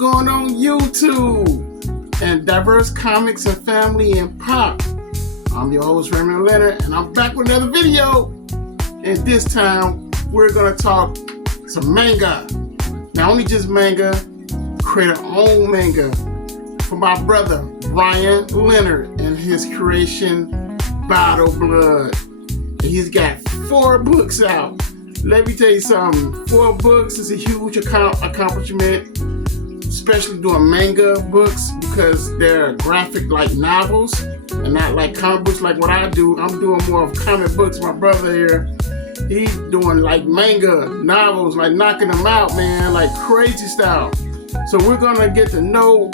going on YouTube and diverse comics and family and pop. I'm your host Ryan Leonard and I'm back with another video, and this time we're gonna talk some manga. Not only just manga, create our own manga from my brother Ryan Leonard and his creation Battle Blood. He's got 4 books out. Let me tell you something, 4 books is a huge accomplishment, especially doing manga books because they're graphic like novels and not like comic books like what I do. I'm doing more of comic books. My brother here, he's doing like manga novels, like knocking them out, man, like crazy style. So we're gonna get to know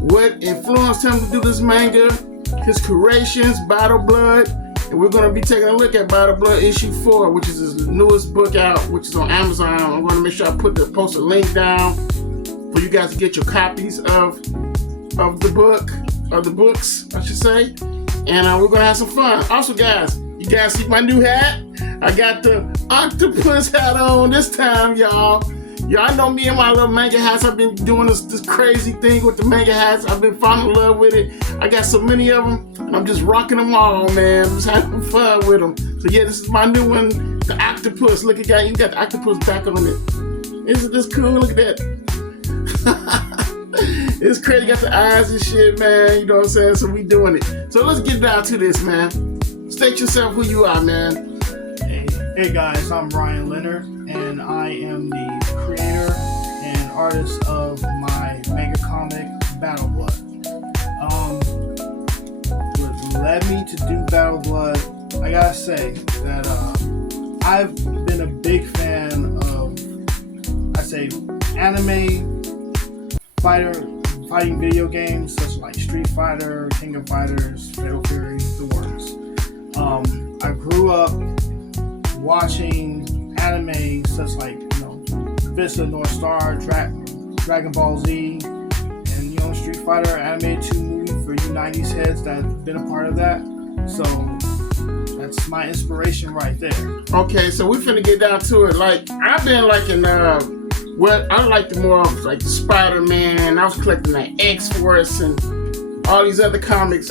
what influenced him to do this manga, his creations, Battle Blood. And we're going to be taking a look at Battle Blood issue 4, which is his newest book out, which is on Amazon. I'm going to make sure I post a link down for you guys to get your copies of the books, I should say. And we're going to have some fun. Also, guys, you guys see my new hat? I got the octopus hat on this time, y'all. Y'all know me and my little manga hats. I've been doing this crazy thing with the manga hats. I've been falling in love with it. I got so many of them. And I'm just rocking them all, man. I'm just having fun with them. So yeah, this is my new one, the octopus. Look at that. You got the octopus back on it. Isn't this cool? Look at that. It's crazy. Got the eyes and shit, man. You know what I'm saying? So we doing it. So let's get down to this, man. State yourself who you are, man. Hey guys, I'm Ryan Leonard, and I am the creator and artist of my manga comic Battle Blood. What led me to do Battle Blood, I gotta say that I've been a big fan of, anime fighting video games such like Street Fighter, King of Fighters, Fatal Fury, the works. I grew up watching anime such like, Fist of the North Star, Dragon Ball Z, and Street Fighter animated 2 movie for you 90s heads that have been a part of that. So that's my inspiration right there. Okay, so we finna get down to it. Like I've been liking what I like the more of like the Spider-Man. I was collecting like X-Force and all these other comics.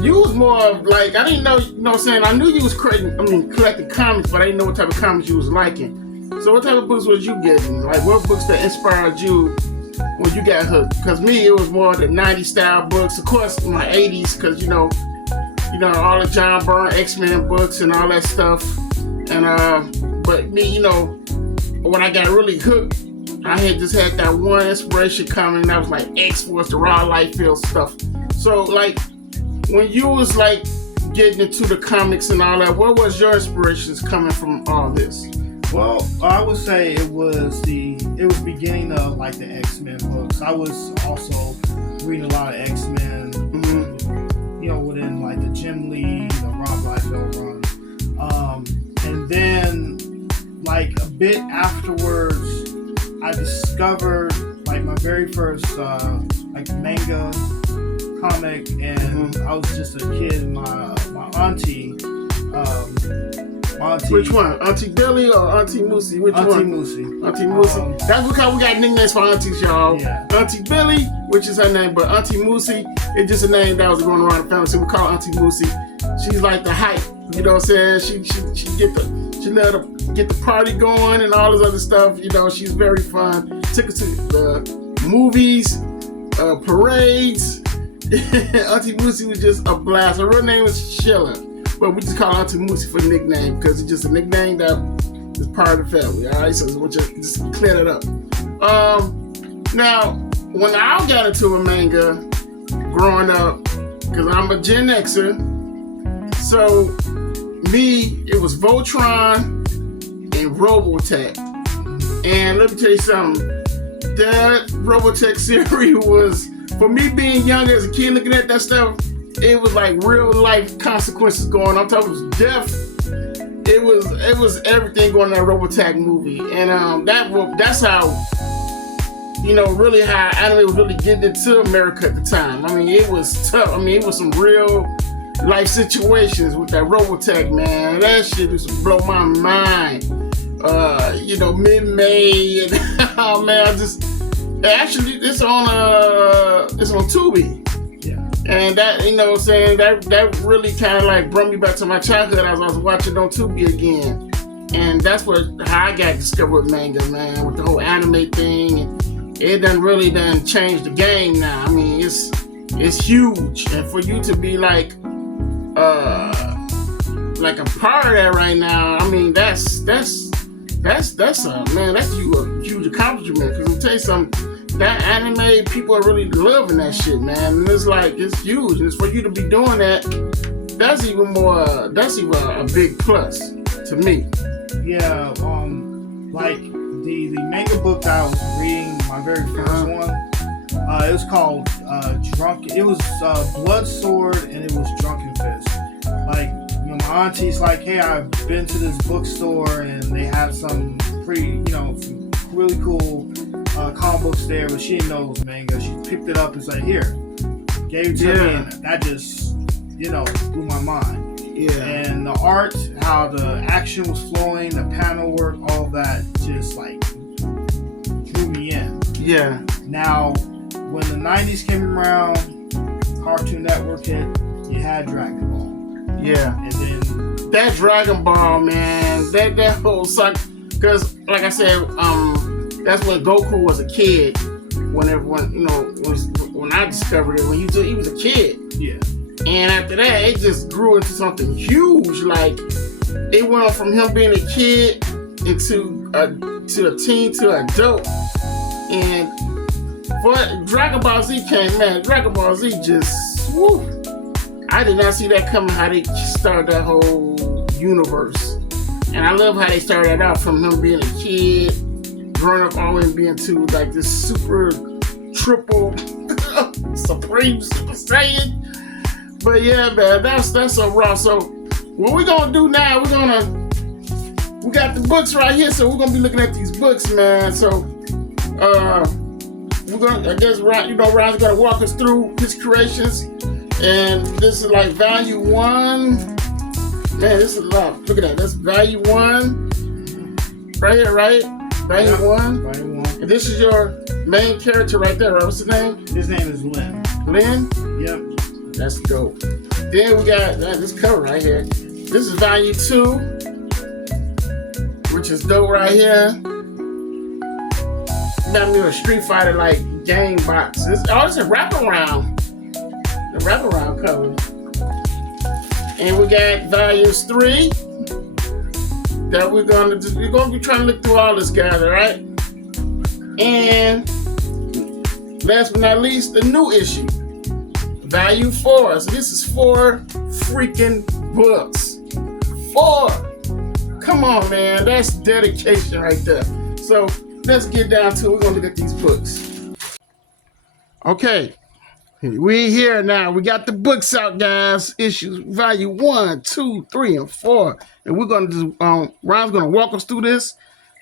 You was more of like, I didn't know, you know what I'm saying? I knew you was collecting comics, but I didn't know what type of comics you was liking. So what type of books was you getting? Like what books that inspired you when you got hooked? Because me, it was more the 90s style books. Of course, my 80s, because you know all the John Byrne X-Men books and all that stuff. And but me, when I got really hooked, I had just had that one inspiration coming, and that was like X-Force, the Raw Liefeld stuff. So like, when you was like getting into the comics and all that, what was your inspirations coming from all this? Well, I would say it was beginning of like the X-Men books. I was also reading a lot of X-Men, within like the Jim Lee, the Rob Liefeld run. And then like a bit afterwards, I discovered like my very first like manga comic, and I was just a kid. My auntie. Which one? Auntie Billy or Auntie Moosey? Which Auntie one? Moosey. Auntie Moosey. That's because we got nicknames for aunties, y'all. Yeah. Auntie Billy, which is her name, but Auntie Moosey, it's just a name that was going around the family, so we call her Auntie Moosey. She's like the hype. You know what I'm saying? She let her get the party going and all this other stuff. She's very fun. Took us to the movies, parades. Auntie Moosey was just a blast. Her real name was Sheila, but we just call her Auntie Moosey for the nickname because it's just a nickname that is part of the family. All right, so we'll just clear that up. Now, when I got into a manga growing up, because I'm a Gen Xer, so me, it was Voltron and Robotech. And let me tell you something, that Robotech series was, for me being young as a kid looking at that stuff, it was like real life consequences going on. I'm talking about death. It was everything going on in that Robotech movie. And that's how, really how anime was really getting into America at the time. I mean, it was tough. I mean, it was some real life situations with that Robotech, man. That shit used to blow my mind. Mid-May and oh man, Actually, it's on Tubi. Yeah. And that, you know what I'm saying, that really kind of like brought me back to my childhood as I was watching on Tubi again. And that's how I got discovered with manga, man, with the whole anime thing. And it done changed the game now. I mean, it's huge. And for you to be like a part of that right now, I mean, that's you a huge accomplishment. Because I'll tell you something, that anime, people are really loving that shit, man. And it's huge. And it's for you to be doing that, that's even a big plus to me. Yeah, like the manga book that I was reading, my very first one, it was called It was Blood Sword and it was Drunken Fist. Like, you know, my auntie's like, hey, I've been to this bookstore and they have some some really cool comic books there, but she didn't know it was manga. She picked it up and said, here, gave it to me, and that just, blew my mind. Yeah. And the art, how the action was flowing, the panel work, all of that just like drew me in. Yeah. Now, when the 90s came around, Cartoon Network hit, you had Dragon Ball. Yeah. And then that Dragon Ball, man, that whole suck. Because, like I said, that's when Goku was a kid. When everyone, when I discovered it, when he was a kid. Yeah. And after that, it just grew into something huge. Like, it went on from him being a kid to a teen to adult. And for Dragon Ball Z came, man, Dragon Ball Z just, woo. I did not see that coming, how they started that whole universe. And I love how they started it out from him being a kid, growing up all the way and being to like this super triple supreme Super Saiyan. But yeah, man, that's so raw. So what we're gonna do now, we got the books right here, so we're gonna be looking at these books, man. So I guess Ryan's gonna walk us through his creations. And this is like value 1. Man, this is a lot. Look at that. That's value 1. Right here, right? Value 1. Value 1. And this is your main character right there, right? What's his name? His name is Lin. Lin? Yep. That's dope. Then we got this cover right here. This is value 2, which is dope right here. Got me a Street Fighter like game box. This is a wraparound. The wraparound cover. And we got values 3 that we're gonna be trying to look through all this, guys, all right? And last but not least, the new issue. Value 4. So this is 4 freaking books. 4. Come on, man. That's dedication right there. So let's get down to it. We're going to look at these books. Okay. We here now. We got the books out, guys. Issues value 1, 2, 3, and 4. And we're going to do, Ryan's going to walk us through this.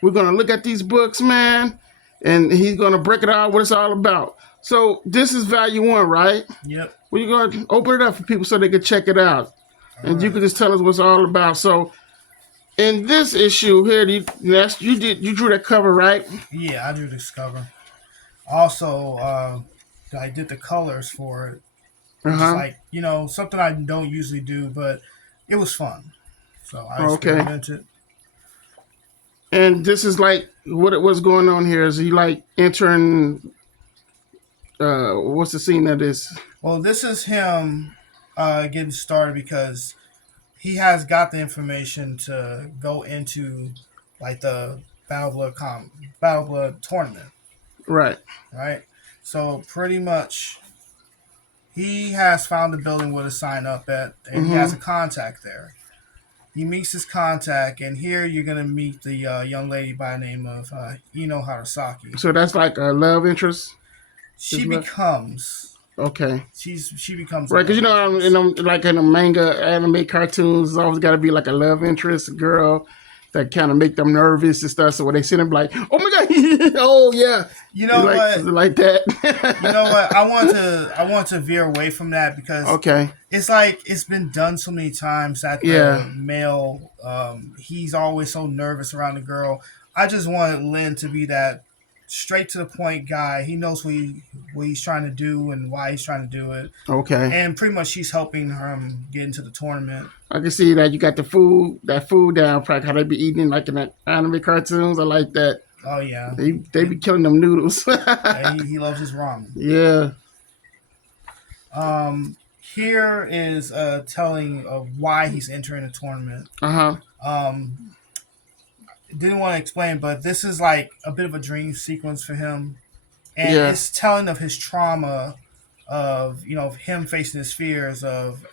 We're going to look at these books, man. And he's going to break it out what it's all about. So this is value 1, right? Yep. We're going to open it up for people so they can check it out. And you can just tell us what's all about. So in this issue here, you drew that cover, right? Yeah, I drew this cover. Also, I did the colors for it. It's like, something I don't usually do, but it was fun. So I experimented. And this is like, what's going on here? Is he like entering, what's the scene that is? Well, this is him getting started because he has got the information to go into like the Battle Blood tournament. Right. Right. So pretty much he has found the building where to sign up at, and he has a contact there. He meets his contact, and here you're going to meet the young lady by the name of Ino Harasaki. So that's like a love interest? She becomes... Okay. She becomes... Right, because in the manga, anime cartoons, there's always got to be like a love interest, a girl that kind of make them nervous and stuff. So when they see them, like, oh my god, oh yeah, what? Like that. You know what? I want to veer away from that because it's like it's been done so many times that the male, he's always so nervous around the girl. I just wanted Lynn to be that straight to the point guy. He knows what he's trying to do and why he's trying to do it. Okay. And pretty much she's helping him get into the tournament. I can see that you got that food down, probably how they be eating like in the anime cartoons. I like that. Oh yeah, they be killing them noodles. yeah, he loves his ramen. Yeah. Here is a telling of why he's entering the tournament. Didn't want to explain, but this is like a bit of a dream sequence for him, and it's telling of his trauma, of him facing his fears of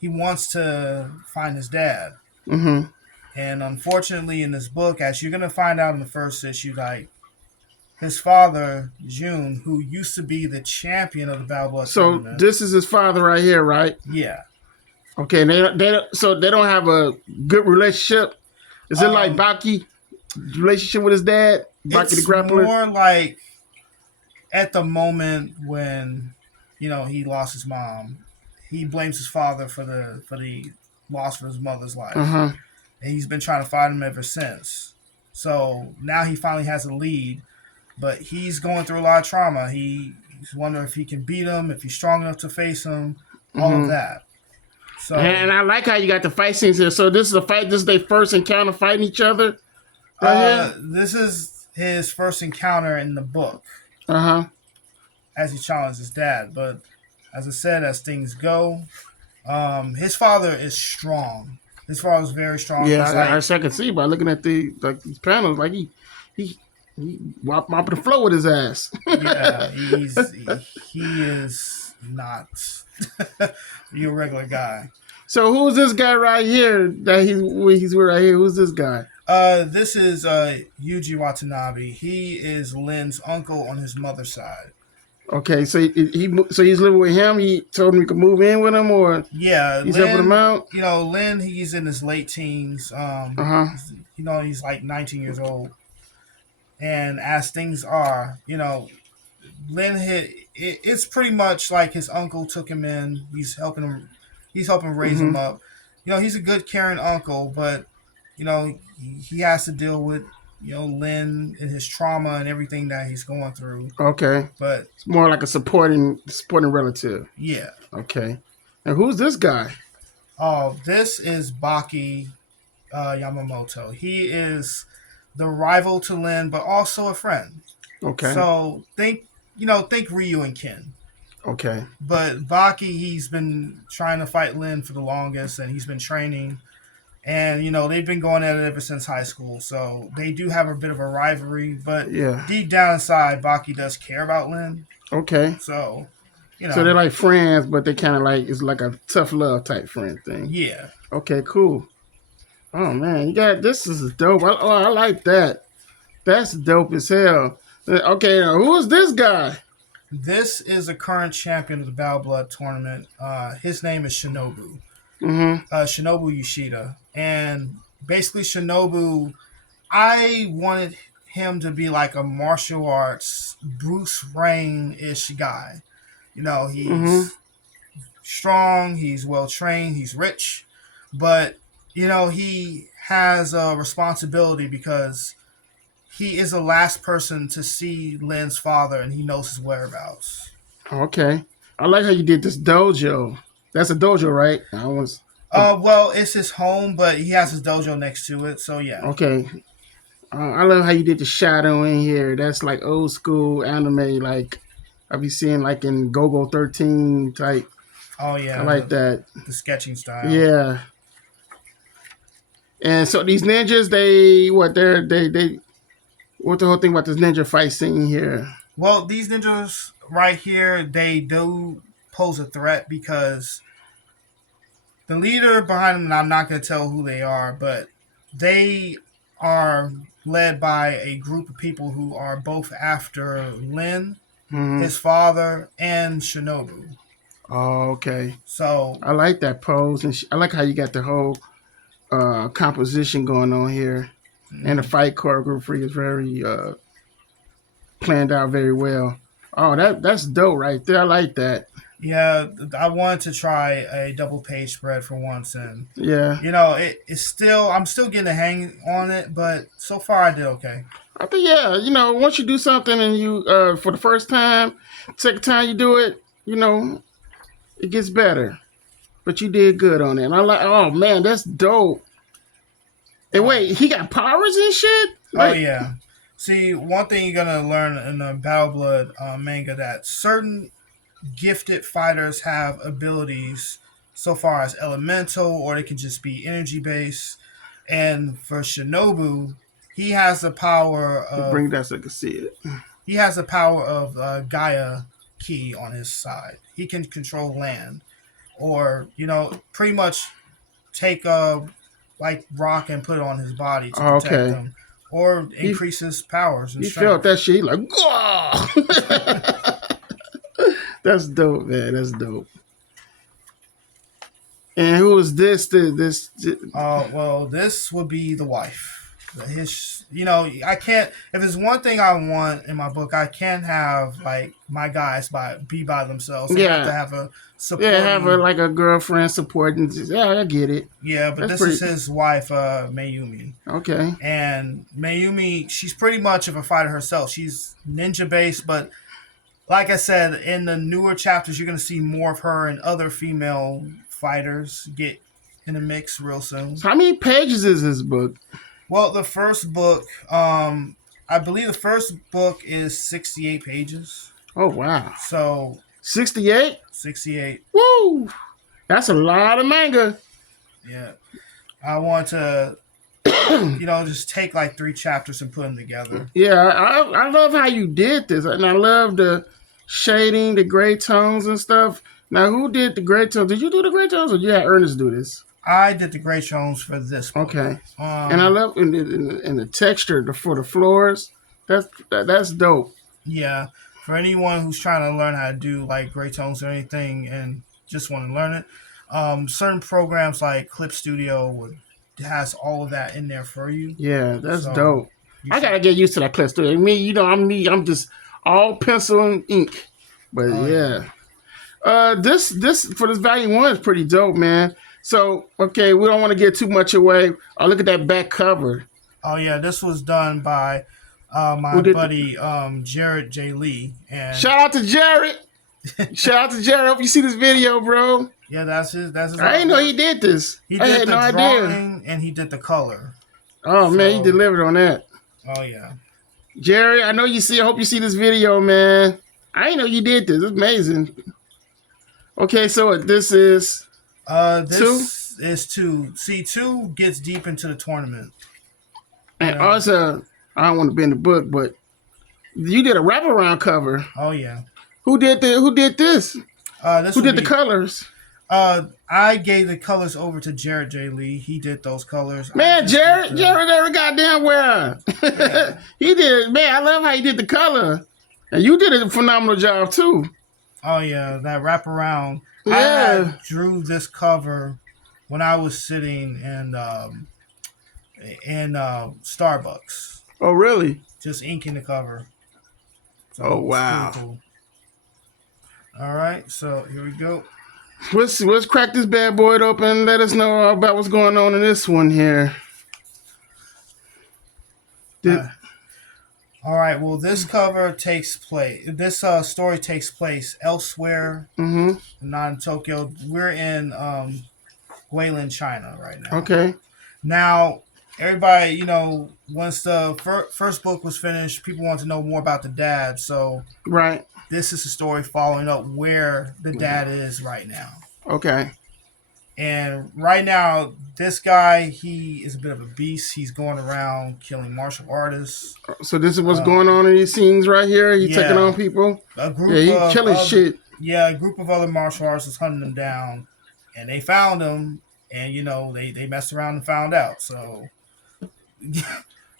he wants to find his dad. Mm-hmm. And unfortunately, in this book, as you're gonna find out in the first issue, like his father, June, who used to be the champion of the Battle Blood tournament. So this is his father right here, right? Yeah. Okay, they don't have a good relationship. Is it like Baki relationship with his dad? Baki the grappler? It's more like at the moment when he lost his mom, he blames his father for the loss of his mother's life, and he's been trying to fight him ever since. So now he finally has a lead. But he's going through a lot of trauma. He's wondering if he can beat him, if he's strong enough to face him, all of that. So, and I like how you got the fight scenes here. So this is a fight. This is their first encounter fighting each other. This is his first encounter in the book. As he challenges his dad. But as I said, as things go, his father is strong. His father is very strong. Yeah, I can see by looking at these panels. Like he mopping the floor with his ass. Yeah, he is not your regular guy. So who's this guy right here that he's with right here? Who's this guy? This is Yuji Watanabe. He is Lin's uncle on his mother's side. Okay, so he's living with him. He told him he could move in with him, or he's helping him out. Lin, he's in his late teens. He's like 19 years old. And as things are, Lin it's pretty much like his uncle took him in. He's helping raise him up. He's a good caring uncle, but he has to deal with Lin and his trauma and everything that he's going through. Okay, but it's more like a supporting relative. Yeah. Okay, and who's this guy? Oh, this is Baki Yamamoto. He is the rival to Lin, but also a friend. Okay. So think Ryu and Ken. Okay. But Baki, he's been trying to fight Lin for the longest, and he's been training. And, they've been going at it ever since high school. So they do have a bit of a rivalry. But deep down inside, Baki does care about Lin. Okay. So, So they're like friends, but they kind of like, it's like a tough love type friend thing. Yeah. Okay, cool. Oh man, this is dope. I like that. That's dope as hell. Okay, now who is this guy? This is a current champion of the Battle Blood tournament. His name is Shinobu. Shinobu Yoshida. And basically Shinobu, I wanted him to be like a martial arts Bruce Wayne-ish guy. He's strong, he's well trained, he's rich, but he has a responsibility because he is the last person to see Lin's father, and he knows his whereabouts. Okay. I like how you did this dojo. That's a dojo, right? Well, it's his home, but he has his dojo next to it, so yeah. Okay. I love how you did the shadow in here. That's like old school anime, like I'll be seeing like in Go-Go 13 type. Oh, yeah. I like that. The sketching style. Yeah. And so these ninjas, they what the whole thing about this ninja fight scene here? Well, these ninjas right here, they do pose a threat because the leader behind them, and I'm not going to tell who they are, but they are led by a group of people who are both after Lin, his father, and Shinobu. Oh, okay. So I like that pose, and I like how you got the whole composition going on here, and the fight choreography is very planned out very well. Oh, that's dope right there. I like that. Yeah, I wanted to try a double page spread for once, and yeah, it's still I'm still getting a hang on it, but so far I did okay. I think yeah, once you do something and you for the first time, second time you do it, it gets better. But you did good on it. And I'm like, oh man, that's dope. And wait, he got powers and shit? Oh Like, yeah. See, one thing you're gonna learn in the Battle Blood manga that certain gifted fighters have abilities so far as elemental, or they can just be energy based. And for Shinobu, he has the power bring of that so I can see it. Gaia key on his side. He can control land, or pretty much take a like rock and put it on his body to protect Okay. him, or increase his powers and You strength. felt that shit, he like, whoa! That's dope, man. That's dope. And who is this? Well, this would be the wife. I can't. If there's one thing I want in my book, I can't have like my guys be by themselves. They have to have a support. Yeah, have like a girlfriend supporting. Yeah, I get it. Yeah, but this is his wife, Mayumi. Okay. And Mayumi, she's pretty much of a fighter herself. She's ninja based, but like I said, in the newer chapters, you're going to see more of her and other female fighters get in the mix real soon. So how many pages is this book? Well, the first book, I believe the first book is 68 pages. Oh, wow. So 68? 68. Woo! That's a lot of manga. Yeah. I want to, just take like 3 chapters and put them together. Yeah, I love how you did this. And I love the shading, the gray tones and stuff. Now, who did the gray tones? Did you do the gray tones or did you have Ernest do this? I did the gray tones for this book. Okay. And I love in the texture for the floors. That's dope. Yeah. For anyone who's trying to learn how to do like gray tones or anything and just want to learn it, certain programs like Clip Studio has all of that in there for you. Yeah, that's dope. I gotta get used to that Clip Studio. I'm just all pencil and ink. But this for this volume 1 is pretty dope, man. So, okay, we don't want to get too much away. Oh, look at that back cover. Oh, yeah, this was done by my buddy Jared J. Lee. And shout out to Jared. Shout out to Jared. Hope you see this video, bro. Yeah, that's his. I didn't know he did this. He I did had the no drawing idea. and he did the color. Oh, man, he delivered on that. Oh, yeah. Jared, I know you see. I hope you see this video, man. I didn't know you did this. It's amazing. Okay, so this is... This is 2. See, 2 gets deep into the tournament. And also, I don't want to be in the book, but you did a wraparound cover. Oh yeah. Who did this? Who did the colors? I gave the colors over to Jared J. Lee. He did those colors. Man, Jared never goddamn well. Yeah. He did. Man, I love how he did the color, and you did a phenomenal job too. Oh yeah, that wraparound. Yeah. I drew this cover when I was sitting in Starbucks. Oh, really? Just inking the cover. So oh, wow. Cool. All right, so here we go. Let's crack this bad boy open and let us know about what's going on in this one here. All right, well, this cover takes place, this story takes place elsewhere, not in Tokyo. We're in Guilin, China right now. Okay. Now, everybody, once the first book was finished, people want to know more about the dad. So, right. This is a story following up where the dad is right now. Okay. And right now, this guy, he is a bit of a beast. He's going around killing martial artists. So this is what's going on in these scenes right here? He's taking on people? He's killing shit. Yeah, a group of other martial artists was hunting them down. And they found him. And, they messed around and found out. So,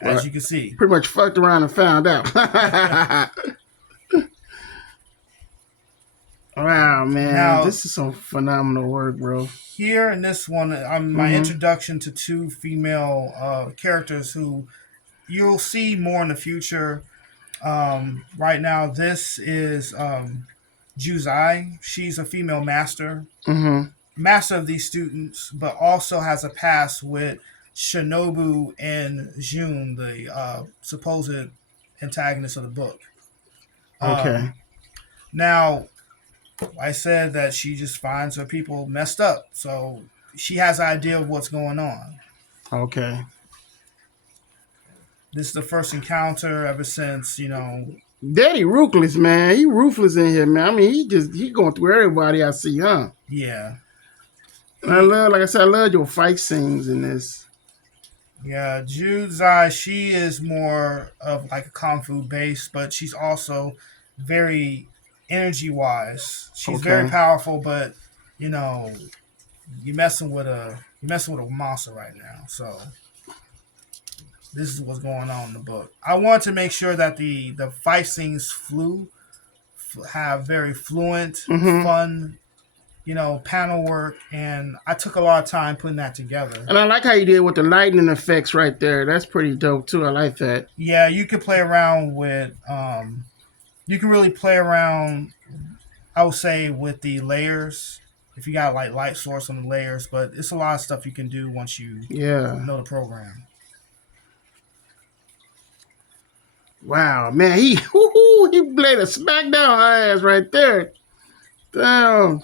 as you can see. Pretty much fucked around and found out. Wow, man. Now, this is some phenomenal work, bro. Here in this one, my introduction to 2 female characters who you'll see more in the future. Right now, this is Juzai. She's a female master. Master of these students, but also has a past with Shinobu and June, the supposed antagonist of the book. Okay. Now, I said that she just finds her people messed up, so she has an idea of what's going on. Okay. This is the first encounter ever since, Daddy ruthless, man. He ruthless in here, man. I mean, he going through everybody I see, huh? Yeah. And I love, like I said, I love your fight scenes in this. Yeah, Juzai, she is more of like a kung fu base, but she's also very energy wise. She's very powerful, but you know, you're messing with a monster right now. So this is what's going on in the book. I want to make sure that the fight scenes have very fluent, fun, panel work, and I took a lot of time putting that together. And I like how you did with the lightning effects right there. That's pretty dope too. I like that. Yeah, you can play around with. You can really play around, I would say, with the layers. If you got like light source on the layers, but it's a lot of stuff you can do once you know the program. Wow, man, he played a smackdown ass right there. Damn.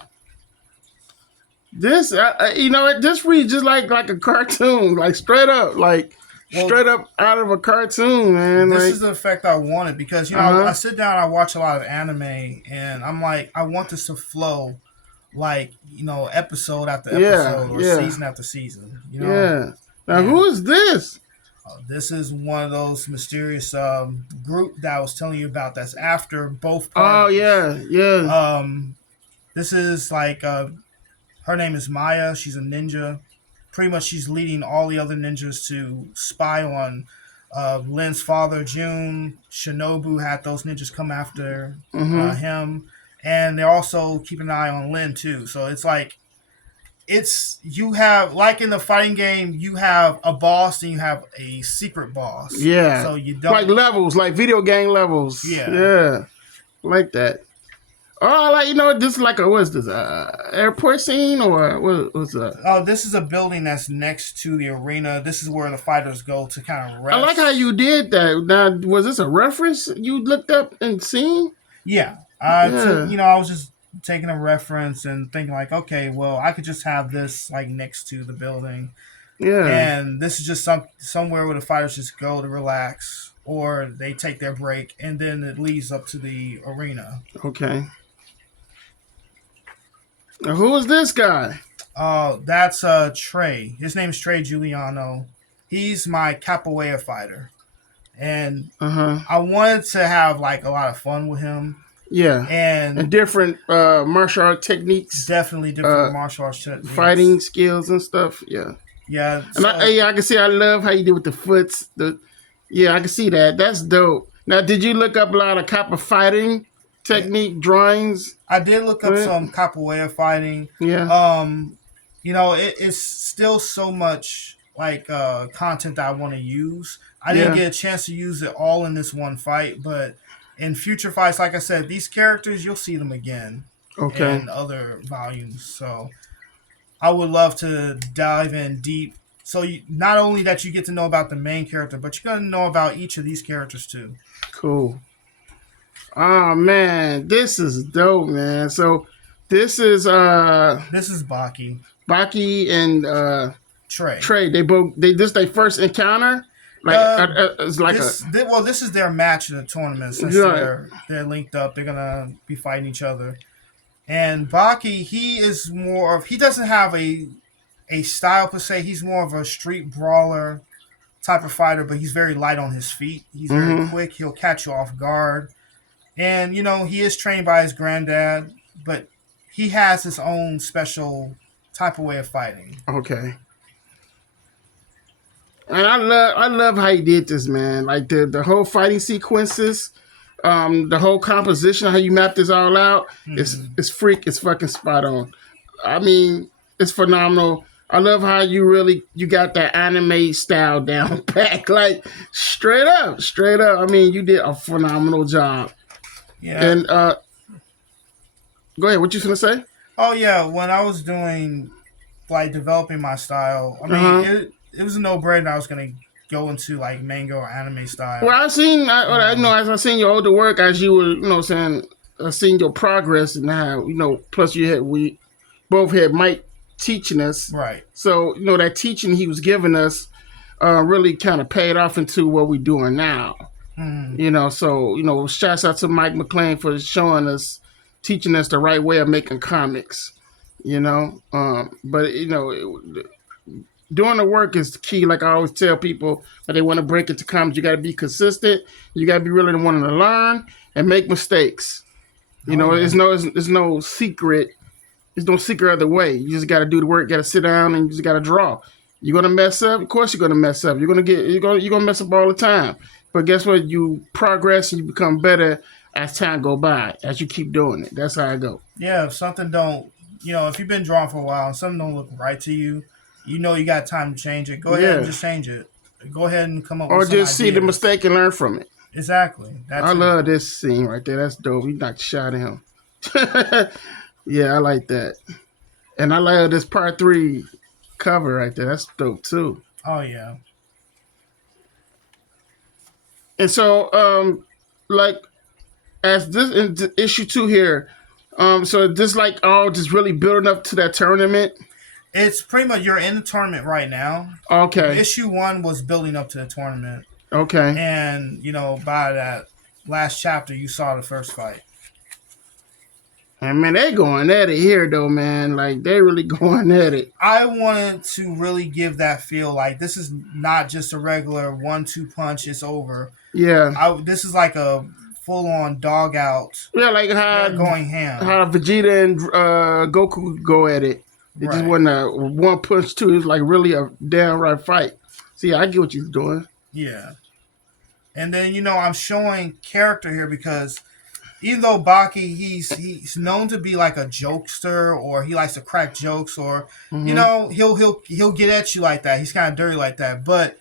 This, it just reads just like a cartoon, like straight up, straight up out of a cartoon, man. This is the effect I wanted because I sit down, I watch a lot of anime, and I'm like, I want this to flow, like episode after episode or season after season. Yeah. Now, who is this? This is one of those mysterious group that I was telling you about. That's after both parties. Oh yeah. This is like her name is Maya. She's a ninja. Pretty much, she's leading all the other ninjas to spy on Lin's father, June. Shinobu had those ninjas come after him, and they're also keeping an eye on Lin too. So it's like. You have, like in the fighting game, you have a boss and you have a secret boss. Yeah. So you don't. Like levels, like video game levels. Yeah. Yeah. Like that. Oh, this is like what is this? Airport scene or what's that? Oh, this is a building that's next to the arena. This is where the fighters go to kind of rest. I like how you did that. Now, was this a reference you looked up and seen? Yeah. I was just taking a reference and thinking like, okay, well, I could just have this like next to the building. Yeah. And this is just somewhere where the fighters just go to relax or they take their break, and then it leads up to the arena. Okay. Now, who is this guy? That's Trey. His name is Trey Giuliano. He's my capoeira fighter. And I wanted to have like a lot of fun with him. Yeah, and different martial art techniques. Definitely different martial arts techniques. Fighting skills and stuff. Yeah. Yeah. And I can see. I love how you did with the foots. I can see that. That's dope. Now, did you look up a lot of copper fighting technique drawings? I did look up some capoeira fighting. Yeah. It's still so much like content that I want to use. I didn't get a chance to use it all in this one fight, but. In future fights, like I said, these characters, you'll see them again in other volumes. So I would love to dive in deep. So not only that you get to know about the main character, but you're going to know about each of these characters too. Cool. Oh, man. This is dope, man. So this is Baki. Baki and Trey. This is their first encounter? It's like this is their match in the tournament since they're linked up. They're gonna be fighting each other. And Baki, he doesn't have a style per se. He's more of a street brawler type of fighter, but he's very light on his feet. He's very quick. He'll catch you off guard. And he is trained by his granddad, but he has his own special type of way of fighting. Okay. And I love how he did this, man. Like the whole fighting sequences, the whole composition, how you map this all out, it's fucking spot on. I mean, it's phenomenal. I love how you got that anime style down pat, like straight up. I mean, you did a phenomenal job. Yeah. And go ahead. What you gonna say? Oh yeah, when I was doing like developing my style, I mean was a no-brainer. I was gonna go into like manga or anime style. Well, I know as I seen your older work, as you were, saying, I seen your progress and how, plus we both had Mike teaching us. Right. So, that teaching he was giving us really kind of paid off into what we're doing now. So, shouts out to Mike McLean for teaching us the right way of making comics, but, doing the work is the key. Like I always tell people that they want to break into comics, you got to be consistent. You got to be really wanting to learn and make mistakes. There's no secret. There's no secret other way. You just got to do the work. Got to sit down and you just got to draw. You're gonna mess up. Of course, you're gonna mess up. You're gonna mess up all the time. But guess what? You progress and you become better as time go by. As you keep doing it, that's how I go. Yeah. If something don't, if you've been drawing for a while and something don't look right to you, you got time to change it. Go ahead and just change it. Go ahead and come up with some Or just see the mistake and learn from it. Exactly. I love this scene right there. That's dope. He knocked a shot at him. Yeah, I like that. And I love this part 3 cover right there. That's dope too. Oh, yeah. And so, as this in issue 2 here, so this all just really building up to that tournament. It's pretty much you're in the tournament right now. Okay. Issue 1 was building up to the tournament. Okay. And, by that last chapter, you saw the first fight. And, man, they going at it here, though, man. Like, they really going at it. I wanted to really give that feel like this is not just a regular 1-2 punch, it's over. Yeah. This is like a full-on dog-out. Yeah, like how going ham. How Vegeta and Goku go at it. It just wasn't a 1 punch, 2. It was like really a downright fight. See, I get what you're doing. Yeah. And then, I'm showing character here because even though Baki, he's known to be like a jokester or he likes to crack jokes or, he'll get at you like that. He's kind of dirty like that. But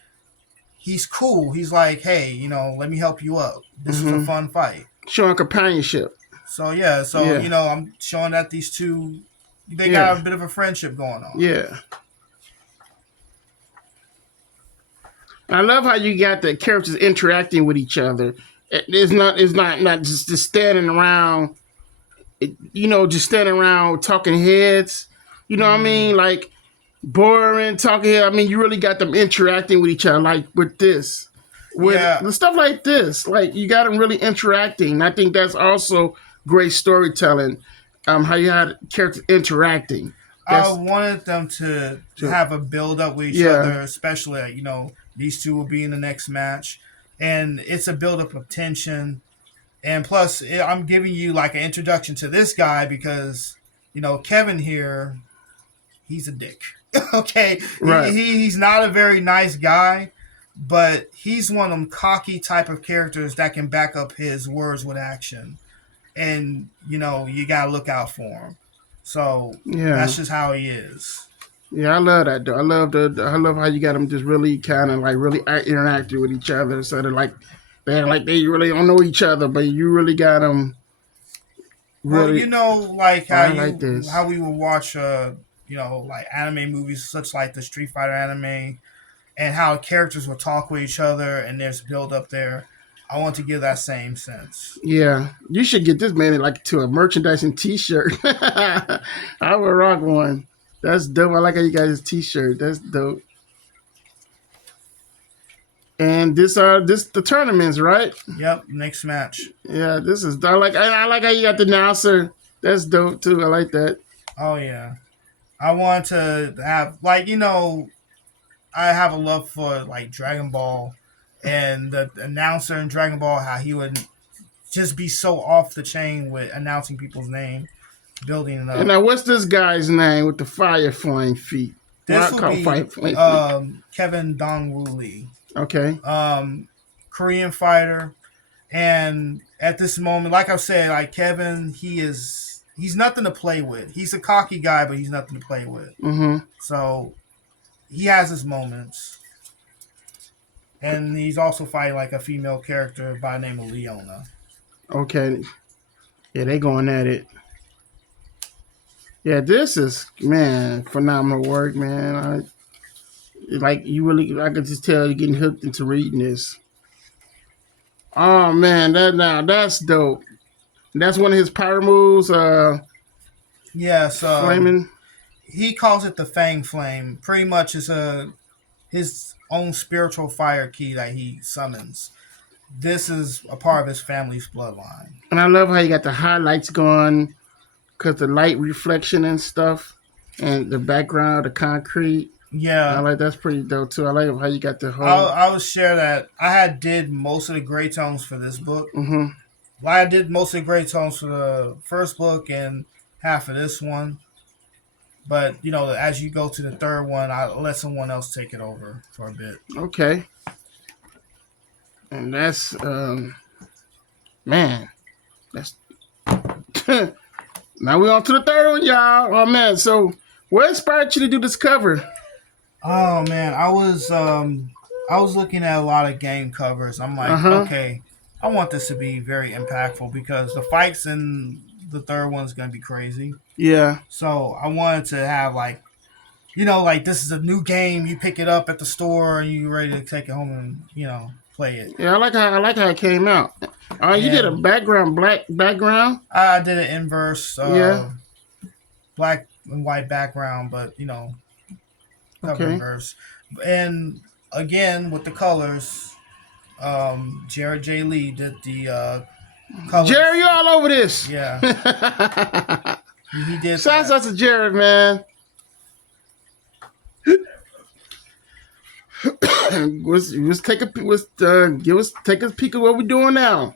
he's cool. He's like, hey, let me help you up. This is a fun fight. Showing companionship. So, yeah. I'm showing that these two, they got a bit of a friendship going on. Yeah. I love how you got the characters interacting with each other. It's not just standing around, just standing around talking heads. You know what I mean? Like boring talking heads. I mean, you really got them interacting with each other, like with this, with stuff like this. Like you got them really interacting. And I think that's also great storytelling. How you had characters interacting. I wanted them to have a build up with each other, especially these two will be in the next match. And it's a buildup of tension. And plus, I'm giving you like an introduction to this guy because, Kevin here, he's a dick. Okay? Right. He's not a very nice guy, but he's one of them cocky type of characters that can back up his words with action. And, you got to look out for him. So, that's just how he is. Yeah, I love that though. I love how you got them just really kind of like really interacting with each other instead of like they really don't know each other, but you really got them. Really, how we would watch, like anime movies such like the Street Fighter anime, and how characters will talk with each other and there's build up there. I want to give that same sense. Yeah, you should get this man to a merchandising T-shirt. I would rock one. That's dope. I like how you got his T-shirt. That's dope. And this the tournaments, right? Yep, next match. Yeah, this is I like how you got the announcer. That's dope too. I like that. Oh yeah, I want to have I have a love for like Dragon Ball, and the announcer in Dragon Ball, how he would just be so off the chain with announcing people's name. Building it up. And now, what's this guy's name with the fire flying feet? This will be Kevin Dong-Woo Lee. Okay. Korean fighter, and at this moment, like I said, like Kevin, he's nothing to play with. He's a cocky guy, but he's nothing to play with. Mm-hmm. So he has his moments, and he's also fighting like a female character by the name of Leona. Okay. Yeah, they going at it. Yeah, this is, man, phenomenal work, man. Like you really, I could just tell you're getting hooked into reading this. Oh man, that's dope. That's one of his power moves. Yes, Flaming. he calls it the Fang Flame. Pretty much is his own spiritual fire key that he summons. This is a part of his family's bloodline. And I love how you got the highlights going because the light reflection and stuff, and the background, the concrete. I Yeah, like that's pretty dope too. I like how you got the whole. I will share that I had did most of the gray tones for this book. Mm-hmm. Well, I did most of the gray tones for the first book and half of this one. But as you go to the third one, I'll let someone else take it over for a bit. Okay. And that's man, that's now we're on to the third one, y'all. Oh man, so what inspired you to do this cover? Oh man, I was looking at a lot of game covers. I'm like, okay, I want this to be very impactful because the fights in the third one's gonna be crazy. Yeah. So I wanted to have like this is a new game. You pick it up at the store and you're ready to take it home and play it. Yeah, I like how it came out. You did a black background. I did an inverse, Yeah. black and white background, but cover Okay. inverse. And again with the colors, Jared J. Lee did the colors. Jerry, you all over this. Yeah, he did. Shouts out to Jared, man. let's take a take a peek at what we're doing now.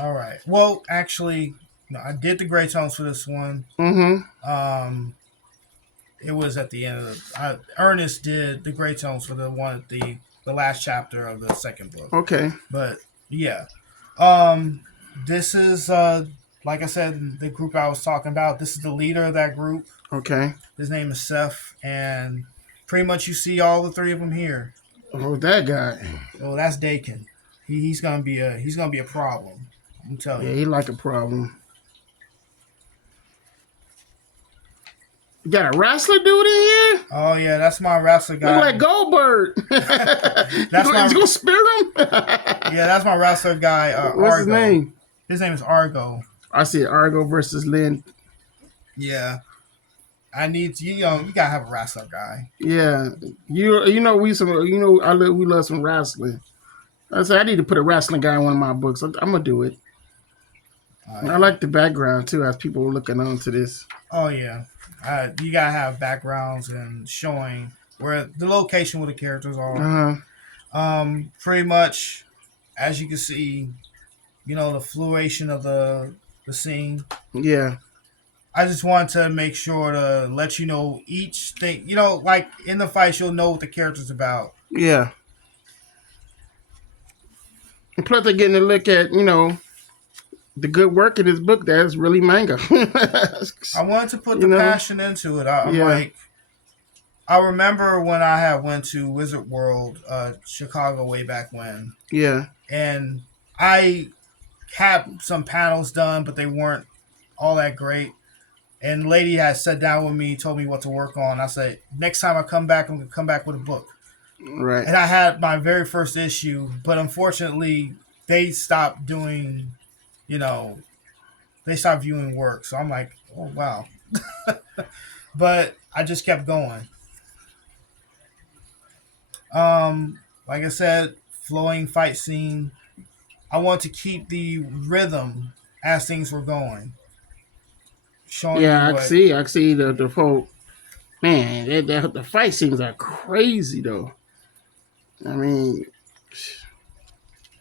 All right. Well, actually, I did the gray tones for this one. Mm-hmm. It was at the end of Ernest did the gray tones for the one at the last chapter of the second book. Okay. But yeah, this is like I said, the group I was talking about. This is the leader of that group. Okay. His name is Seth, and pretty much you see all the three of them here. Oh, that guy. Oh, that's Dakin. He's gonna be a problem. I'm telling you. Yeah, he like a problem. You got a wrestler dude in here? Oh yeah, that's my wrestler guy. Look like Goldberg. He's gonna spear him? Yeah, that's my wrestler guy. What's Argo. his name? His name is Argo. I see Argo versus Lynn. Yeah. I need to, you gotta have a wrestler guy. Yeah, we love some wrestling. I said I need to put a wrestling guy in one of my books. I'm gonna do it. I like the background too, as people are looking on to this. Oh yeah, you gotta have backgrounds and showing where the location where the characters are. Pretty much, as you can see, the fluctuation of the scene. Yeah. I just wanted to make sure to let you know each thing. Like in the fights, you'll know what the character's about. Yeah. And plus, they're getting to look at, the good work in this book that is really manga. I wanted to put the passion into it. I'm like, I remember when I had went to Wizard World, Chicago way back when. Yeah. And I had some panels done, but they weren't all that great. And the lady had sat down with me, told me what to work on. I said, next time I come back, I'm going to come back with a book. Right. And I had my very first issue, but unfortunately, they stopped doing, they stopped viewing work. So I'm like, oh, wow. But I just kept going. Like I said, flowing fight scene. I want to keep the rhythm as things were going. Yeah, I see the whole man. The fight scenes are crazy though. I mean,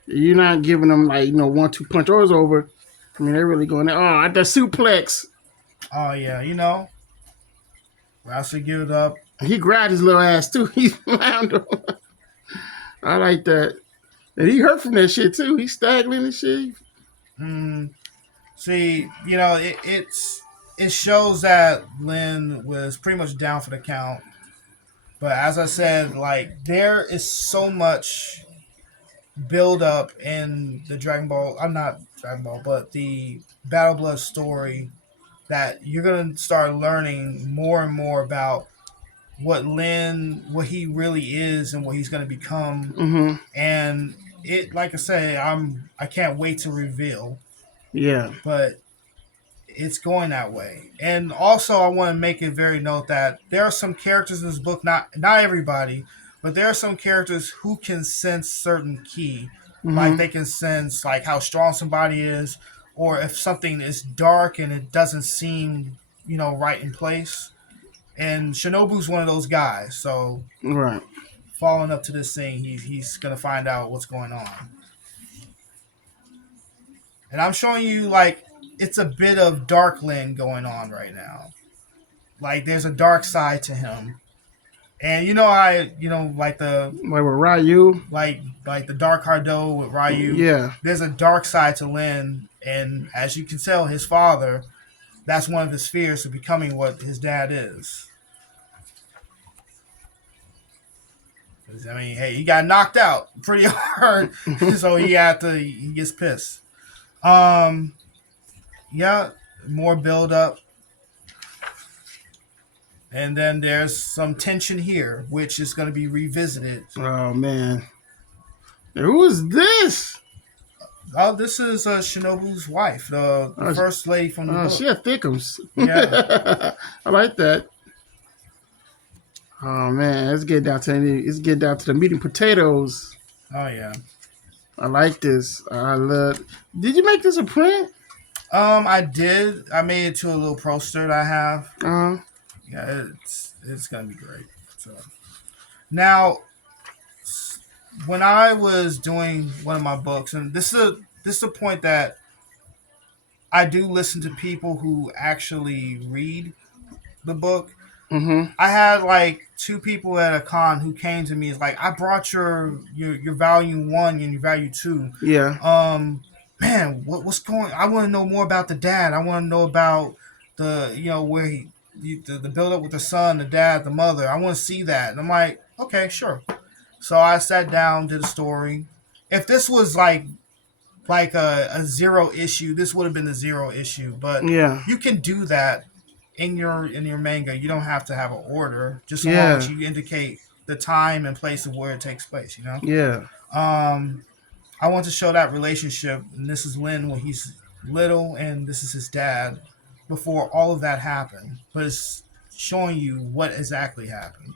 you're not giving them like 1-2 punch or it's over. I mean, they're really going there. Oh, at the suplex. Oh yeah, Wrestler give it up. He grabbed his little ass too. He slammed him. I like that, and he hurt from that shit too. He's staggering and shit. See, it shows that Lynn was pretty much down for the count. But as I said, like, there is so much build up in the but the Battle Blood story that you're going to start learning more and more about what he really is and what he's going to become. Mm-hmm. And it, like I say, I can't wait to reveal, Yeah. but it's going that way. And also, I want to make it very note that there are some characters in this book, not everybody, but there are some characters who can sense certain key, like Mm-hmm. they can sense like how strong somebody is, or if something is dark and it doesn't seem right in place. And Shinobu's one of those guys. So Right. following up to this thing, he's gonna find out what's going on. And I'm showing you like it's a bit of Darkland going on right now. Like there's a dark side to him. And like the Like with Ryu. like the Dark Hardo with Ryu. Yeah. There's a dark side to Lin, and as you can tell, his father, that's one of his fears of becoming what his dad is. I mean, hey, he got knocked out pretty hard, so he gets pissed. Yeah, more build up. And then there's some tension here, which is going to be revisited. Oh man, who is this? Oh, this is Shinobu's wife, the first lady from the book. She had thickums. Yeah, I like that. Oh man, let's get down to the meat and potatoes. Oh yeah, I like this. I love. Did you make this a print? I did. I made it to a little poster that I have. Yeah, it's gonna be great. So now, when I was doing one of my books, and this is a point that I do listen to people who actually read the book. Mm-hmm. I had like two people at a con who came to me. It's like, I brought your volume 1 and your volume 2. Yeah. Man, what's going? I want to know more about the dad. I want to know about the where the build up with the son, the dad, the mother. I want to see that. And I'm like, okay, sure. So I sat down, did a story. If this was like a 0 issue, this would have been a 0 issue. But Yeah. you can do that in your manga. You don't have to have an order, just so long as you indicate the time and place of where it takes place. Yeah. I want to show that relationship, and this is Lin when he's little, and this is his dad before all of that happened. But it's showing you what exactly happened.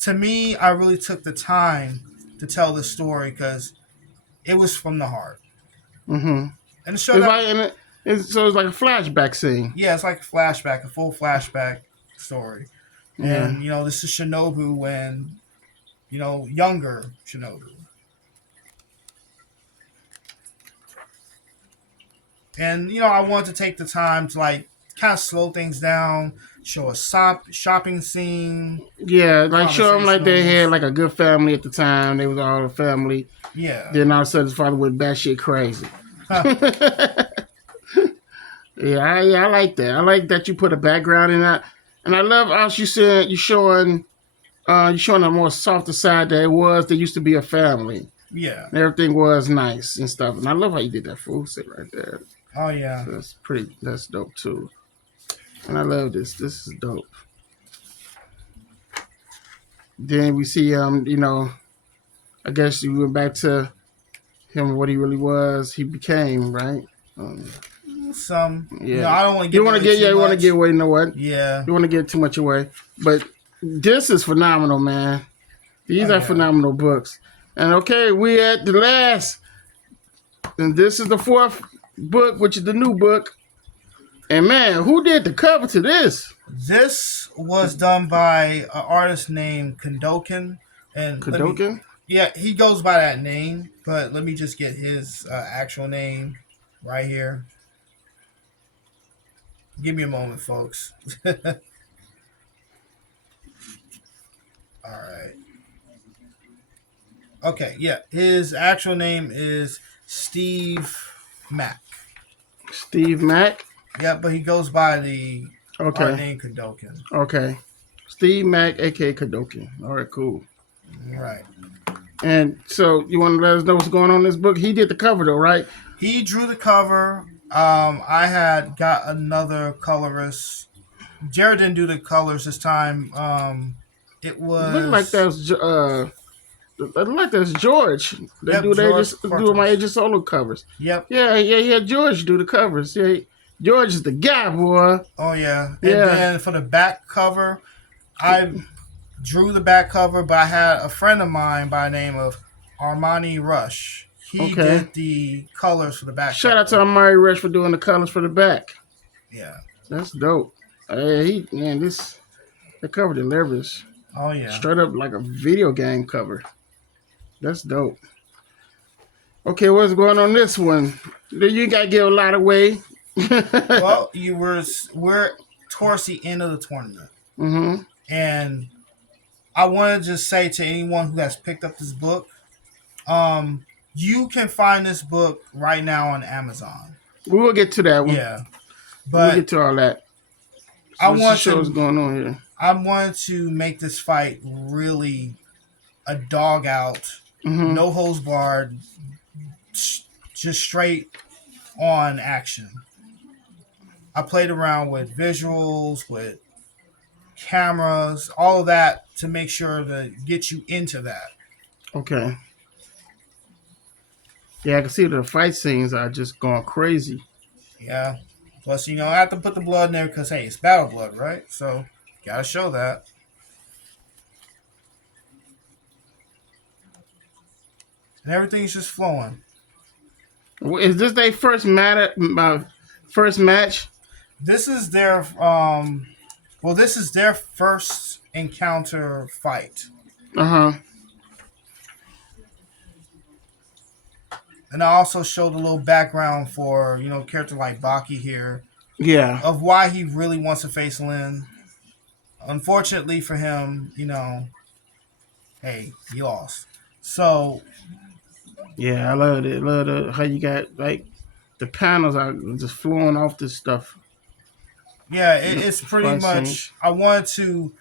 To me, I really took the time to tell this story because it was from the heart. Mm-hmm. And show it's that, like, so it's like a flashback scene. Yeah, it's like a flashback, a full flashback story. Yeah. And this is Shinobu when younger Shinobu. And I wanted to take the time to like kind of slow things down, show a shopping scene. Yeah, like show them like they had like a good family at the time. They was all a family. Yeah. Then all of a sudden his father went batshit crazy. Yeah, I like that. I like that you put a background in that, and I love how you said you're showing a more softer side that it was. There used to be a family. Yeah. And everything was nice and stuff, and I love how you did that food set right there. Oh yeah, that's dope too. And I love this. This is dope. Then we see I guess you went back to him, what he really was. He became, right? Yeah. I don't want to get. You want to get? Yeah, you want to get away. You know what? Yeah. You want to get too much away, but this is phenomenal, man. These are phenomenal books. And okay, we at the last, and this is the 4th book, which is the new book. And man, who did the cover to this? This was done by an artist named Kondokan. And Kondokan? Yeah, he goes by that name, but let me just get his actual name right here. Give me a moment, folks. All right. Okay, yeah. His actual name is Steve Mack. Steve Mack? Yeah, but he goes by the art name Kondokan. Okay. Steve Mack, a.k.a. Kondokan. All right, cool. All right. And so you want to let us know what's going on in this book? He did the cover, though, right? He drew the cover. I had got another colorist. Jared didn't do the colors this time. It It looked like was that's it looked like that's George. They yep, do they George just do my Fartos. Agent Solo covers. Yep. Yeah. George do the covers. Yeah, George is the guy, boy. Oh yeah. And Yeah. then for the back cover, I drew the back cover, but I had a friend of mine by the name of Armani Rush. He Okay. did the colors for the back Shout out to cover. Amari Rush for doing the colors for the back. Yeah. That's dope. The cover delivers Oh yeah. straight up like a video game cover. That's dope. Okay, what's going on this one? You gotta give a lot away. Well, we're towards the end of the tournament, Mm-hmm. and I want to just say to anyone who has picked up this book, you can find this book right now on Amazon. We will get to that one. Yeah, We'll but get to all that. So I let's want just show what's to going on here. I wanted to make this fight really a dog out, Mm-hmm. no holds barred, just straight on action. I played around with visuals, with cameras, all of that to make sure to get you into that. Okay. Yeah, I can see the fight scenes are just going crazy. Yeah. Plus, I have to put the blood in there because, hey, it's battle blood, right? So, gotta show that. And everything's just flowing. Is this their first first match? This is their this is their first encounter fight. Uh-huh. And I also showed a little background for, a character like Baki here Yeah. of why he really wants to face Lin. Unfortunately for him, hey, he lost. So Yeah, I love it. How you got like the panels are just flowing off this stuff. yeah, it's pretty Fight much. scenes. I wanted to,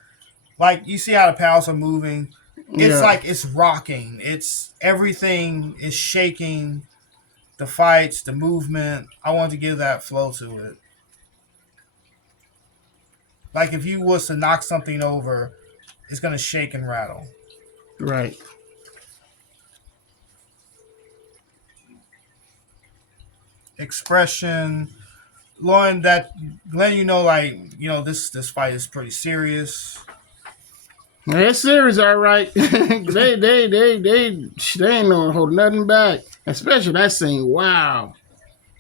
like, you see how the panels are moving. It's Yeah. like it's rocking. It's everything is shaking. The fights, the movement. I wanted to give that flow to it. Like if you was to knock something over, it's gonna shake and rattle. Right. Expression, Lauren. That Glenn, this fight is pretty serious. That series all right. they ain't no hold nothing back. Especially that scene. Wow.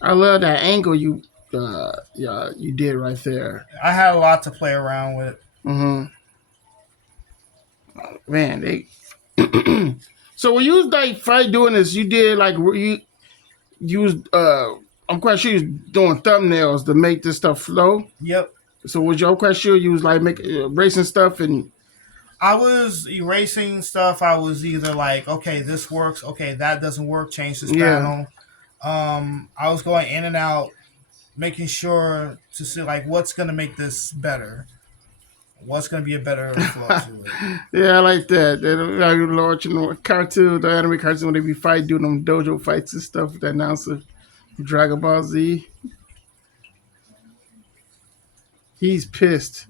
I love that angle you did right there. I had a lot to play around with. Mm-hmm. Man, they so when you was like fight doing this, you did like you was I'm quite sure you was doing thumbnails to make this stuff flow. Yep. So was you quite sure you was like racing stuff and I was erasing stuff. I was either like, okay, this works. Okay, that doesn't work. Change this panel. I was going in and out, making sure to see like what's gonna make this better. What's gonna be a better flow to it? Yeah, I like that. They like watching cartoon, the anime cartoon when they be fighting, doing them dojo fights and stuff. That announcer, Dragon Ball Z. He's pissed.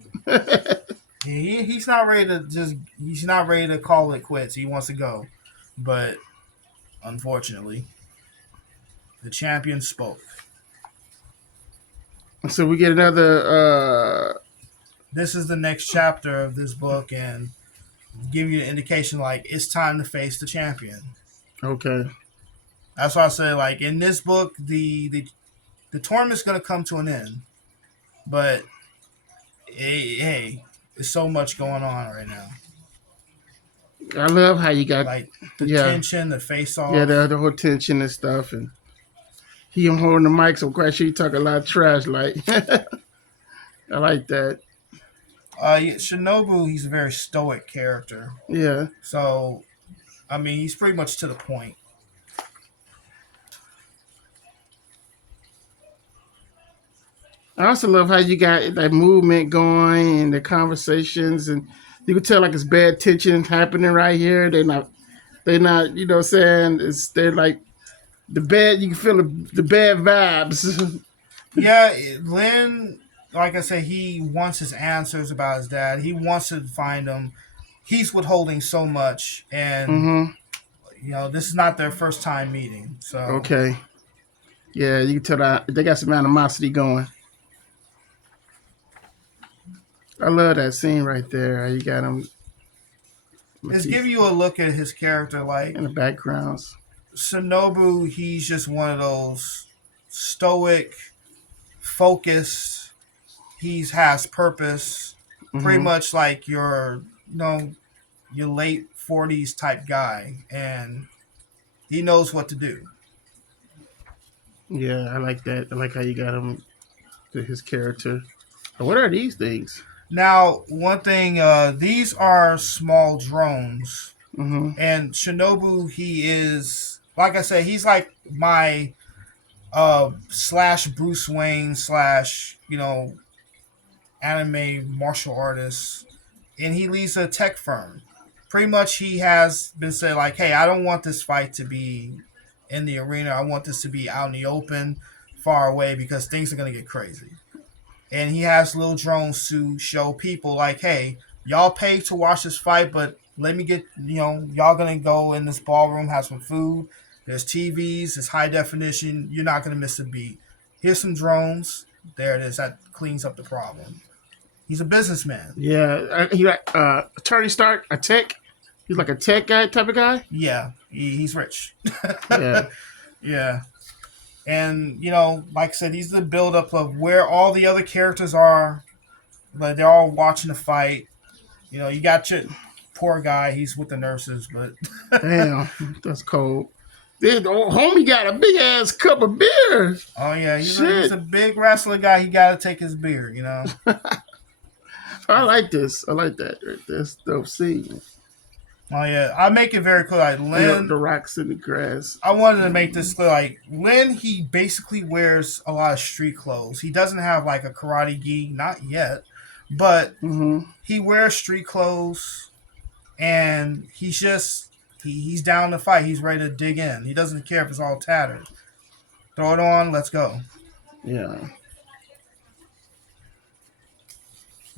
He's not ready to he's not ready to call it quits. He wants to go, but unfortunately, the champion spoke. So we get another. This is the next chapter of this book, and give you an indication like it's time to face the champion. Okay. That's why I say like in this book, the tournament's gonna come to an end, but hey, there's so much going on right now. I love how you got Like the tension, the face off. Yeah, the whole tension and stuff, and he holding the mic, so I'm quite sure he talk a lot of trash. Like, I like that. Shinobu, he's a very stoic character. Yeah. So, I mean, he's pretty much to the point. I also love how you got that movement going and the conversations, and you can tell like it's bad tension happening right here. They're not, you know what I'm saying? They're like the bad, you can feel the bad vibes. Yeah, Lin, like I said, he wants his answers about his dad. He wants to find them. he's withholding so much, and this is not their first time meeting. So Okay. Yeah, you can tell that they got some animosity going. I love that scene right there. You got him. it's giving you a look at his character. Like in the backgrounds. Shinobu, he's just one of those stoic, focused. He has purpose. Pretty much like your late 40s type guy, and he knows what to do. Yeah, I like that. I like how you got him to his character. What are these things? Now, one thing, these are small drones, Mm-hmm. and Shinobu, he is, like I said, he's like my slash Bruce Wayne slash anime martial artist, and he leads a tech firm. Pretty much, he has been saying like, "Hey, I don't want this fight to be in the arena. I want this to be out in the open, far away, because things are gonna get crazy." And he has little drones to show people like, "Hey, y'all pay to watch this fight, but let me get y'all gonna go in this ballroom, have some food. There's TVs, it's high definition. You're not gonna miss a beat. Here's some drones. There it is. That cleans up the problem." He's a businessman. Yeah, he like Tony Stark, a tech. He's like a tech guy type of guy. Yeah, he's rich. Yeah, Yeah. And, like I said, he's the buildup of where all the other characters are. Like, they're all watching the fight. You got your poor guy. He's with the nurses, but... damn, that's cold. This old homie got a big ass cup of beer. Oh, yeah. He's a big wrestler guy. He got to take his beer, I like this. I like that. That's dope scene. Oh, yeah. I make it very clear. Like, Lynn... The rocks in the grass. I wanted to make this clear. Like, Lynn, he basically wears a lot of street clothes. He doesn't have, like, a karate gi. Not yet. But he wears street clothes, and he's just... He's down to fight. He's ready to dig in. He doesn't care if it's all tattered. Throw it on. Let's go. Yeah.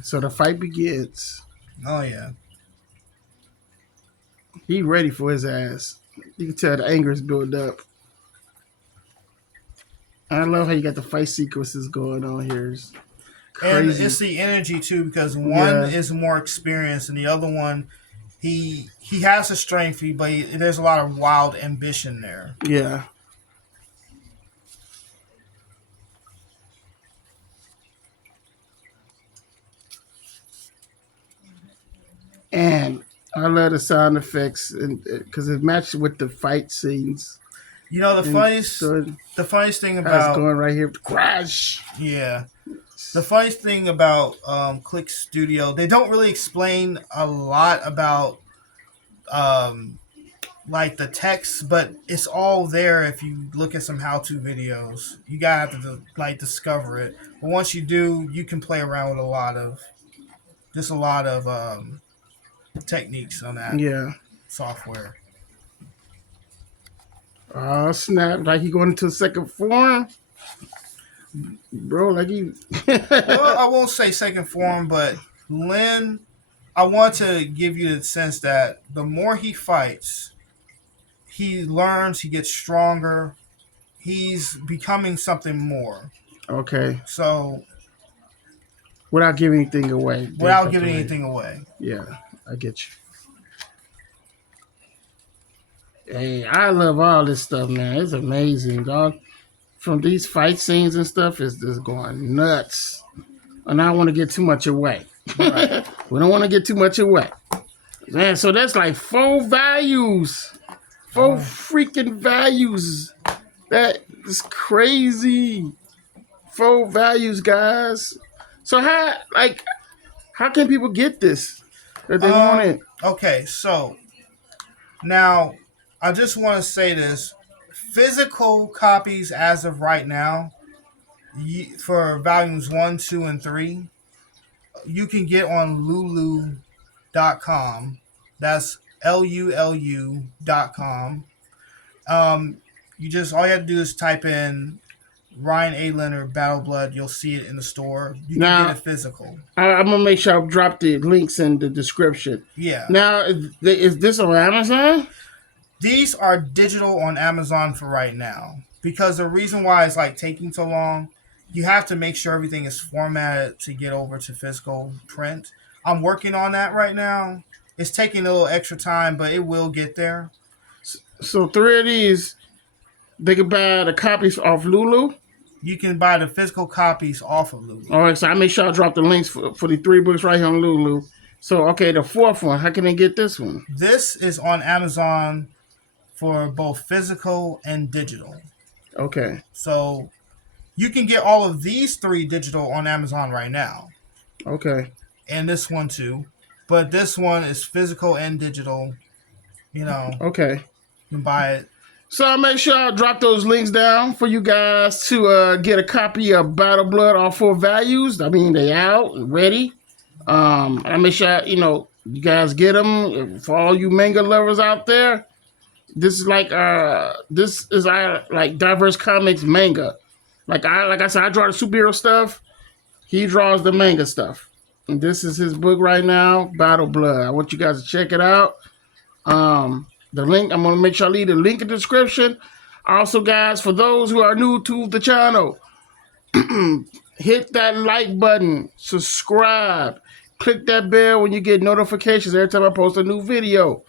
So the fight begins. Oh, yeah. He ready for his ass. You can tell the anger is built up. I love how you got the fight sequences going on here. It's crazy. And it's the energy, too, because one is more experienced, and the other one, he has the strength, but there's a lot of wild ambition there. Yeah. And I love the sound effects because it matches with the fight scenes. The funniest thing about going right here, crash. Yeah, the funniest thing about Click Studio, they don't really explain a lot about like the text, but it's all there if you look at some how-to videos. You gotta have to discover it, but once you do, you can play around with a lot of techniques on that software. Oh snap! Like he going into second form, bro. Like he. Well, I won't say second form, but Lynn, I want to give you the sense that the more he fights, he learns, he gets stronger, he's becoming something more. Okay. So. Without giving anything away. Yeah, I get you. Hey, I love all this stuff, man. It's amazing, dog. From these fight scenes and stuff, it's just going nuts. And I don't want to get too much away. Right. We don't want to get too much away. Man, so that's like 4 values. 4 freaking values. That is crazy. 4 values, guys. So how can people get this if they want it? Okay, so now I just want to say this: physical copies as of right now, for volumes 1, 2, and 3, you can get on Lulu.com. That's LULU.com. All you have to do is type in Ryan A. Leonard Battle Blood. You'll see it in the store. You can Now, get it physical. I'm gonna make sure I drop the links in the description. Yeah. Now, is this on Amazon? These are digital on Amazon for right now. Because the reason why it's like taking so long, you have to make sure everything is formatted to get over to physical print. I'm working on that right now. It's taking a little extra time, but it will get there. So 3 of these, they can buy the copies off Lulu. You can buy the physical copies off of Lulu. All right, so I make sure I drop the links for the 3 books right here on Lulu. So, okay, the 4th one, how can they get this one? This is on Amazon for both physical and digital. Okay. So you can get all of these 3 digital on Amazon right now. Okay. And this one too. But this one is physical and digital. Okay. You can buy it. So I'll make sure I drop those links down for you guys to get a copy of Battle Blood, all 4 values. I mean, they out and ready. I make sure, you guys get them. For all you manga lovers out there, this is like Diverse Comics manga. Like I said, I draw the superhero stuff. He draws the manga stuff. And this is his book right now, Battle Blood. I want you guys to check it out. The link, I'm going to make sure I leave the link in the description. Also, guys, for those who are new to the channel, hit that like button, subscribe, click that bell when you get notifications every time I post a new video.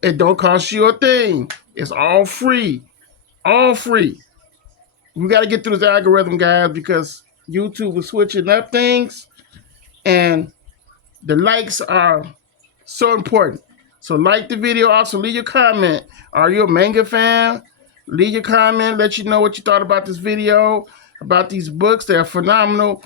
It don't cost you a thing. It's all free. All free. We got to get through this algorithm, guys, because YouTube is switching up things, and the likes are so important. So like the video. Also, leave your comment. Are you a manga fan? Leave your comment. Let you know what you thought about this video, about these books. They're phenomenal.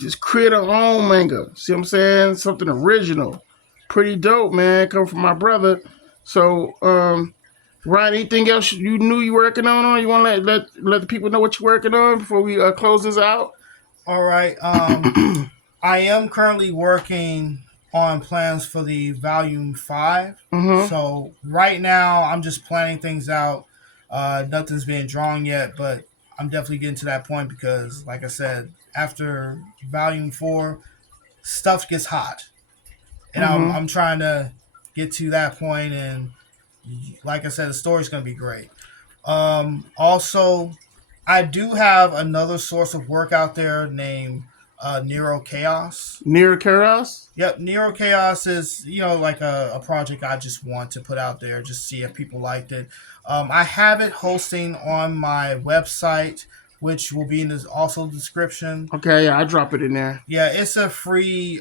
Just create our own manga. See what I'm saying? Something original. Pretty dope, man. Come from my brother. So, Ryan, anything else you knew you were working on? You want to let the people know what you're working on before we close this out? All right. I am currently working on plans for the volume 5. Mm-hmm. So right now I'm just planning things out. Nothing's being drawn yet, but I'm definitely getting to that point because, like I said, after volume 4, stuff gets hot, and I'm trying to get to that point. And like I said, the story's going to be great. Also, I do have another source of work out there named Nero Chaos. Nero Chaos? Yep, Nero Chaos is, like a project I just want to put out there, just see if people liked it. I have it hosting on my website, which will be in this also description. Okay, yeah, I drop it in there. Yeah, it's a free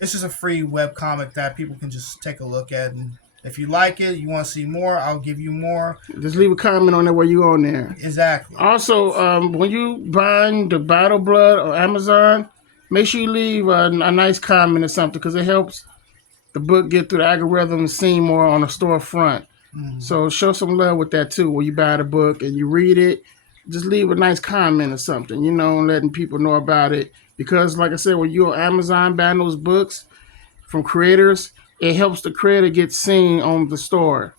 it's just a free webcomic that people can just take a look at, and if you like it, you want to see more, I'll give you more. Just leave a comment on there while you're on there. Exactly. Also, when you buying the Battle Blood on Amazon, make sure you leave a nice comment or something, because it helps the book get through the algorithm and seen more on the storefront. So show some love with that too. When you buy the book and you read it, just leave a nice comment or something, letting people know about it. Because like I said, when you're on Amazon buying those books from creators, it helps the creator get seen on the store.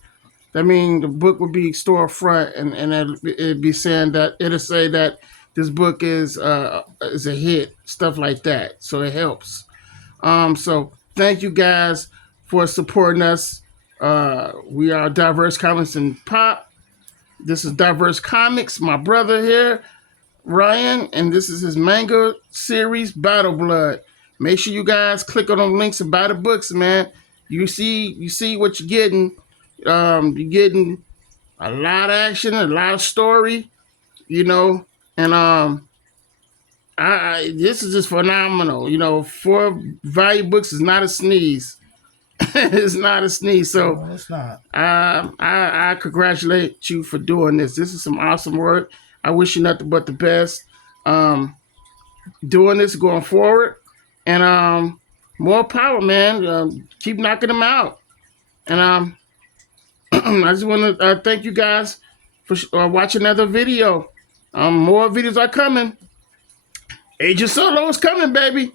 That means the book would be storefront, and it'd be saying that it'll say that this book is a hit, stuff like that. So it helps. So thank you guys for supporting us. We are Diverse Comics and Pop. This is Diverse Comics. My brother here, Ryan, and this is his manga series, Battle Blood. Make sure you guys click on the links and buy the books, man. You see what you're getting. You're getting a lot of action, a lot of story, and this is just phenomenal. 4 value books is not a sneeze. It's not a sneeze. So no, it's not. I congratulate you for doing this. This is some awesome work. I wish you nothing but the best. Doing this going forward, and more power, man. Keep knocking them out. And I just want to thank you guys for watching another video. More videos are coming. Agent Solo is coming, baby.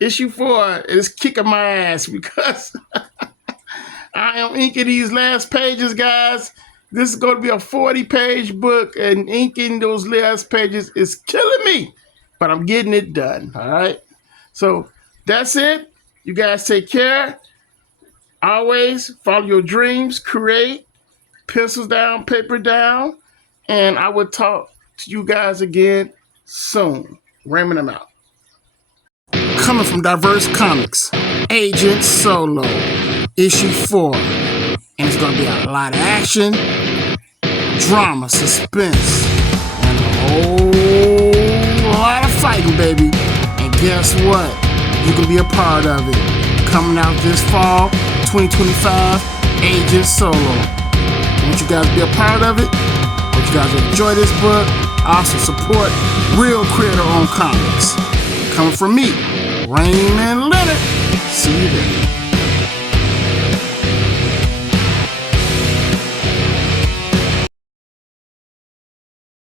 Issue 4 is kicking my ass because I am inking these last pages, guys. This is going to be a 40-page book, and inking those last pages is killing me, but I'm getting it done. All right. So that's it. You guys take care. Always follow your dreams, create, pencils down, paper down, and I will talk to you guys again soon. Raymond, I'm out. Coming from Diverse Comics, Agent Solo, issue 4. And it's going to be a lot of action, drama, suspense, and a whole lot of fighting, baby. And guess what? You can be a part of it. Coming out this fall, 2025, Agent Solo. I want you guys to be a part of it. I want you guys to enjoy this book. Also support real creator-owned comics. Coming from me, Ryan Leonard. See you there.